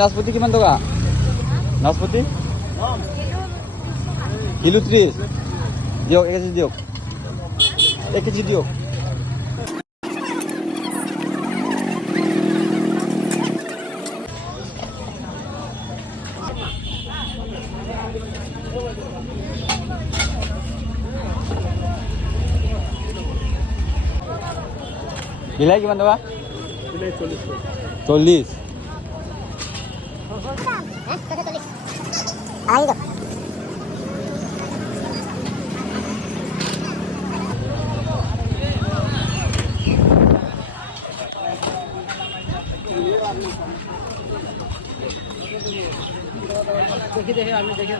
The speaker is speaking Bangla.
নাশপাতি কিমান টকা? নাশপাতি কিলো 30 দিয়ক, 1 কেজি দিয়ক, 1 কেজি দিয়ক। বিলাহী কিমান টকা? 40। দেখি দেখি আমি দেখে